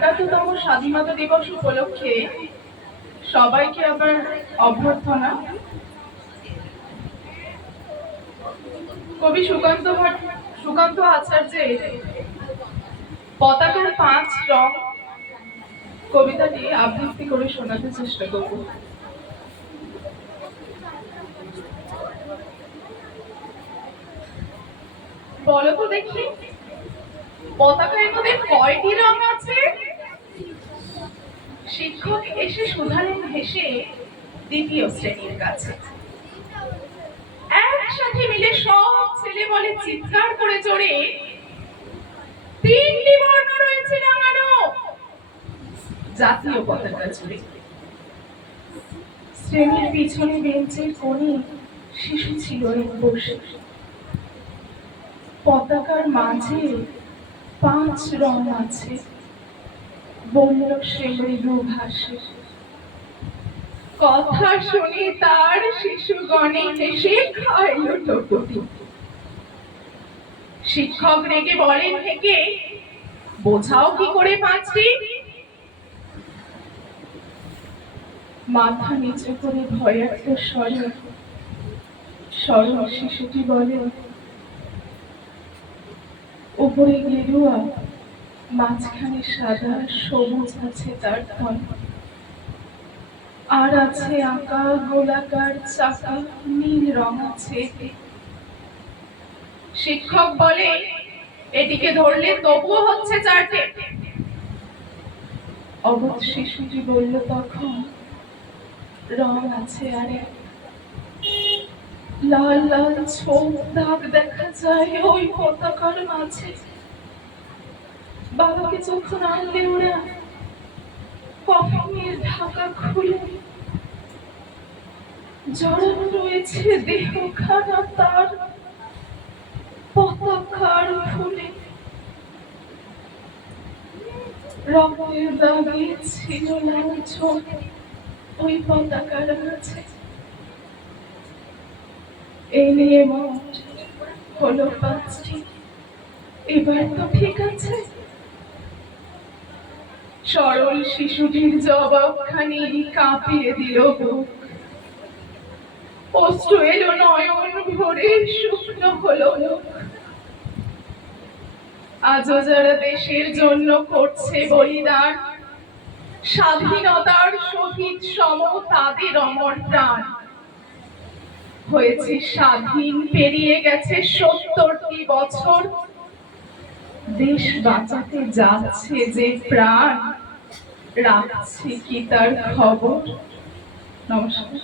৭৭তম স্বাধীনতা দিবস উপলক্ষে সবাইকে আবার অভ্যর্থনা। কবি সুকান্ত আচার্যের পতাকার ৫ রং কবিতাটি আবৃত্তি করে শোনাতে চেষ্টা করব। বলো তো দেখি, পতাকার মধ্যে কয়টি রং আছে? শিক্ষক এসে শুধালেন হেসে দ্বিতীয় শ্রেণীর কাছে। একসাথে মিলে সব ছেলে বলে চিৎকার করে জোরে, ৩টি বর্ণ রয়েছে রাঙানো জাতীয় পতাকা জুড়ে। শ্রেণীর পিছনে বেঞ্চের কোণে শিশু ছিল এক বসে। পতাকার মাঝে ৫ রং আছে, বলল সে মৃদু ভাষে। কথা শুনে তার শিশুগণে হেসে খাইল টুকুটি। শিক্ষক রেগে বলেন থেকে, বোঝাও কি করে ৫টি? মাথা নিচু করে ভয়ার্ত স্বরে সরল শিশুটি বলে, উপরে গেরুয়া, মাঝখানে সাদা, সবুজ আছে তার ধন, আর আছে আঁকা গোলাকার চাকা, নীল রং আছে। শিক্ষক বলে, এটিকে ধরলে তবুও হচ্ছে ৪টে। অবধ শিশুটি বলল তখন, রং আছে আরে, লাল লাল ছোপ দাগ দেখা যায় ওই পতাকার মাঝে। বাবাকে যখন আনলে ওরা কফিনের ঢাকা খুলে, জড়ানো রয়েছে দেহখানা তার পতাকার ফুলে। রক্তের দাগে ছিল লাল ছোপ ওই পতাকার মাঝে। এই নিয়ে মোট হলো ৫টি, এবার তো ঠিক আছে? সরল শিশুটির জবাবখানি কাঁপিয়ে দিল বুক। অশ্রু এলো নয়ন ভরে, শুকনো হলো মুখ। আজও যারা দেশের জন্য করছে বলিদান, স্বাধীনতার শহীদ সম তাদের অমর প্রাণ। হয়েছে স্বাধীন, পেরিয়ে গেছে ৭০টি বছর, দেশ বাঁচাতে যাচ্ছে যে প্রাণ, রাখছে কি তার খবর? নমস্কার।